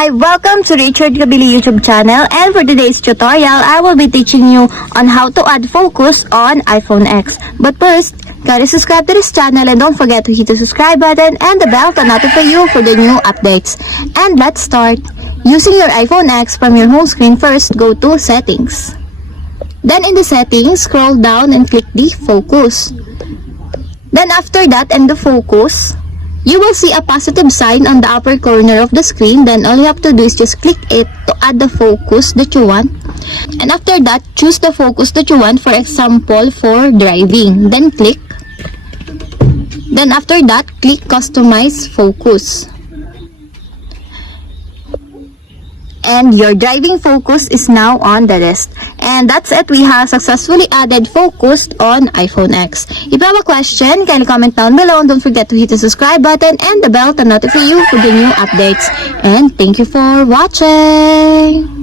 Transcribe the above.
Hi! Welcome to Richard Gabili YouTube channel, and for today's tutorial, I will be teaching you on how to add focus on iPhone X. But first, gotta subscribe to this channel and don't forget to hit the subscribe button and the bell to notify you for the new updates. And let's start. Using your iPhone X from your home screen, first go to Settings. Then in the Settings, scroll down and click the Focus. Then after that, in the Focus, you will see a positive sign on the upper corner of the screen. Then all you have to do is just click it to add the focus that you want. And after that, choose the focus that you want, for example, for driving. Then click. Then after that, click Customize Focus. And your driving focus is now on the wrist. And that's it. We have successfully added focus on iPhone X. If you have a question, kindly comment down below. And don't forget to hit the subscribe button and the bell to notify you for the new updates. And thank you for watching.